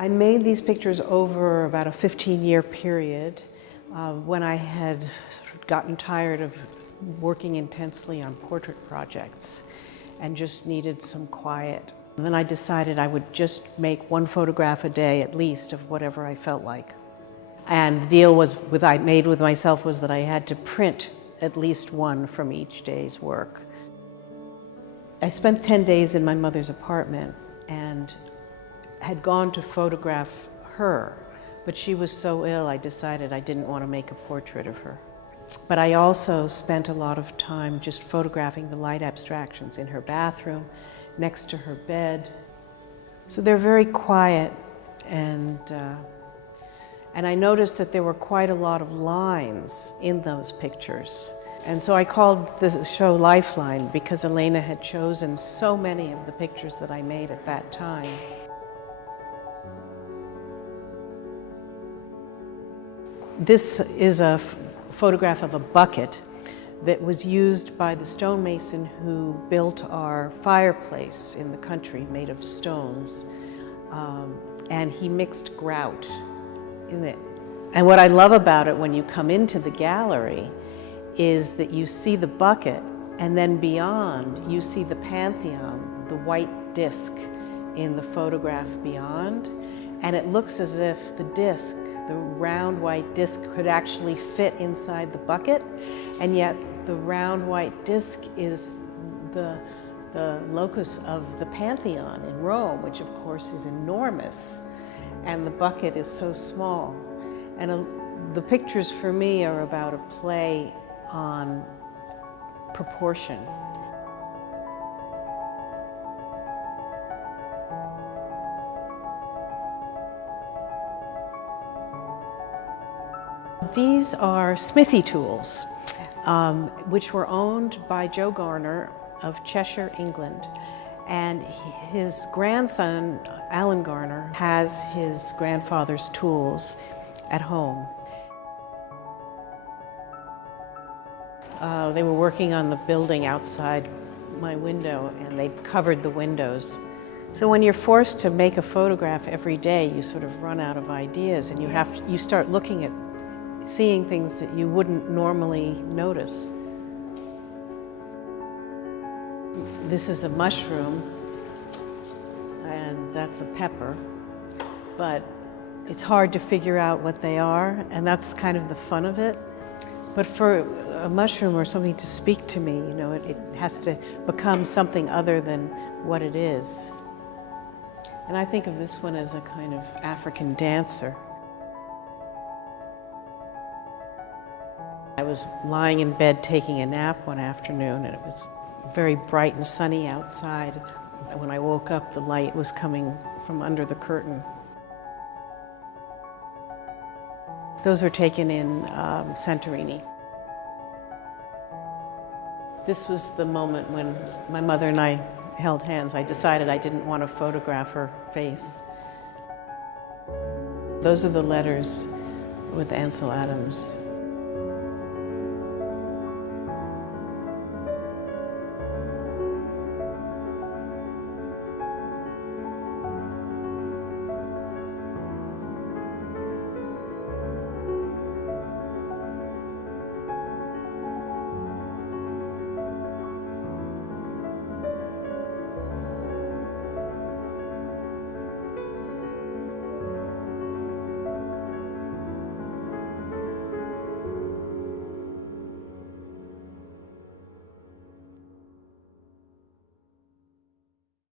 I made these pictures over about a 15-year period when I had sort of gotten tired of working intensely on portrait projects and just needed some quiet. And then I decided I would just make one photograph a day at least of whatever I felt like. And the deal I made with myself was that I had to print at least one from each day's work. I spent 10 days in my mother's apartment and had gone to photograph her, but she was so ill I decided I didn't want to make a portrait of her. But I also spent a lot of time just photographing the light abstractions in her bathroom, next to her bed. So they're very quiet, and I noticed that there were quite a lot of lines in those pictures. And so I called the show Lifeline because Elena had chosen so many of the pictures that I made at that time. This is a photograph of a bucket that was used by the stonemason who built our fireplace in the country, made of stones. And he mixed grout in it. And what I love about it when you come into the gallery is that you see the bucket, and then beyond you see the Pantheon, the white disc in the photograph beyond. And it looks as if the disc, the round white disc, could actually fit inside the bucket, and yet the round white disc is the locus of the Pantheon in Rome, which of course is enormous, and the bucket is so small. And the pictures for me are about a play on proportion. These are smithy tools, which were owned by Joe Garner of Cheshire, England. And his grandson, Alan Garner, has his grandfather's tools at home. They were working on the building outside my window, and they covered the windows. So when you're forced to make a photograph every day, you sort of run out of ideas, and you start looking at seeing things that you wouldn't normally notice. This is a mushroom, and that's a pepper, but it's hard to figure out what they are, and that's kind of the fun of it. But for a mushroom or something to speak to me, you know, it has to become something other than what it is. And I think of this one as a kind of African dancer. I was lying in bed taking a nap one afternoon, and it was very bright and sunny outside. When I woke up, the light was coming from under the curtain. Those were taken in Santorini. This was the moment when my mother and I held hands. I decided I didn't want to photograph her face. Those are the letters with Ansel Adams.